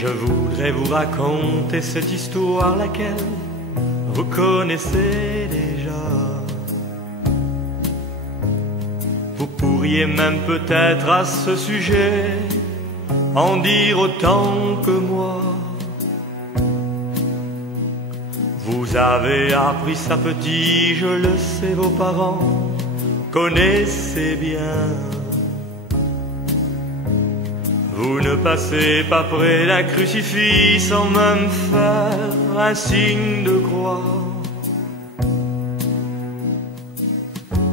Je voudrais vous raconter cette histoire, laquelle vous connaissez déjà. Vous pourriez même peut-être à ce sujet en dire autant que moi. Vous avez appris ça petit, je le sais, vos parents connaissez bien. Vous ne passez pas près d'un crucifix sans même faire un signe de croix.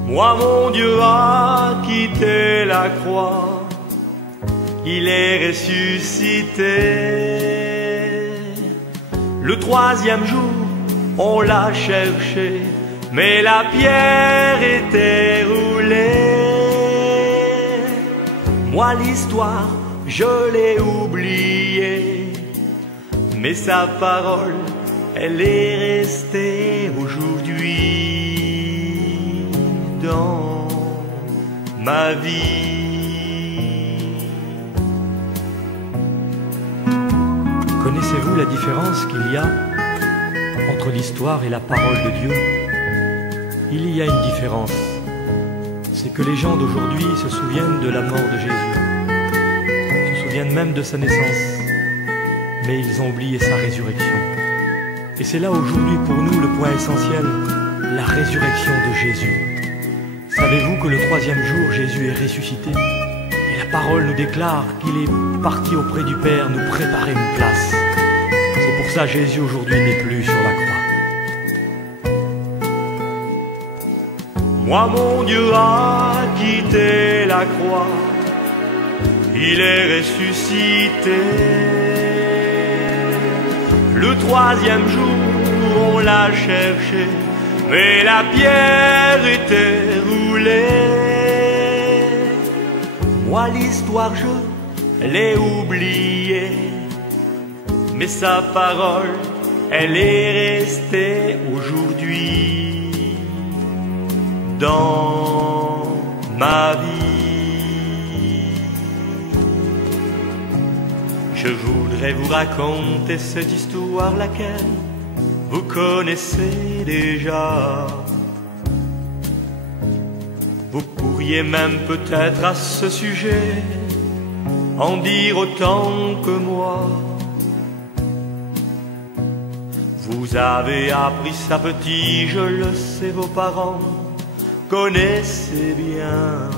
Moi, mon Dieu a quitté la croix, il est ressuscité. Le troisième jour, on l'a cherché, mais la pierre était roulée. Moi, l'histoire, je l'ai oubliée, mais sa parole, elle est restée aujourd'hui dans ma vie. Connaissez-vous la différence qu'il y a entre l'histoire et la parole de Dieu? Il y a une différence, c'est que les gens d'aujourd'hui se souviennent de la mort de Jésus, se souviennent même de sa naissance, mais ils ont oublié sa résurrection. Et c'est là aujourd'hui pour nous le point essentiel, la résurrection de Jésus. Savez-vous que le troisième jour, Jésus est ressuscité? Et la parole nous déclare qu'il est parti auprès du Père nous préparer une place. C'est pour ça que Jésus aujourd'hui n'est plus sur la croix. Moi, mon Dieu a quitté la croix, il est ressuscité. Le troisième jour, on l'a cherché, mais la pierre était roulée. Moi, l'histoire, je l'ai oubliée, mais sa parole, elle est restée aujourd'hui dans ma vie. Je voudrais vous raconter cette histoire, laquelle vous connaissez déjà. Vous pourriez même peut-être à ce sujet en dire autant que moi. Vous avez appris ça petit, je le sais, vos parents connaissez bien.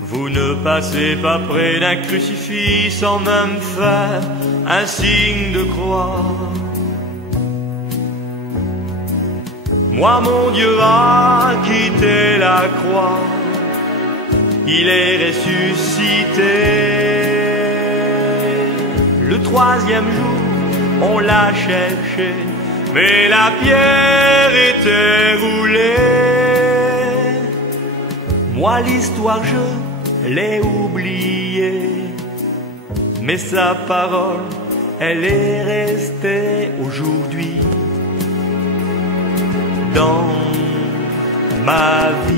Vous ne passez pas près d'un crucifix sans même faire un signe de croix. Moi, mon Dieu a quitté la croix, il est ressuscité. Le troisième jour, on l'a cherché, mais la pierre était roulée. Moi, l'histoire, je l'ai oubliée, mais sa parole, elle est restée aujourd'hui dans ma vie.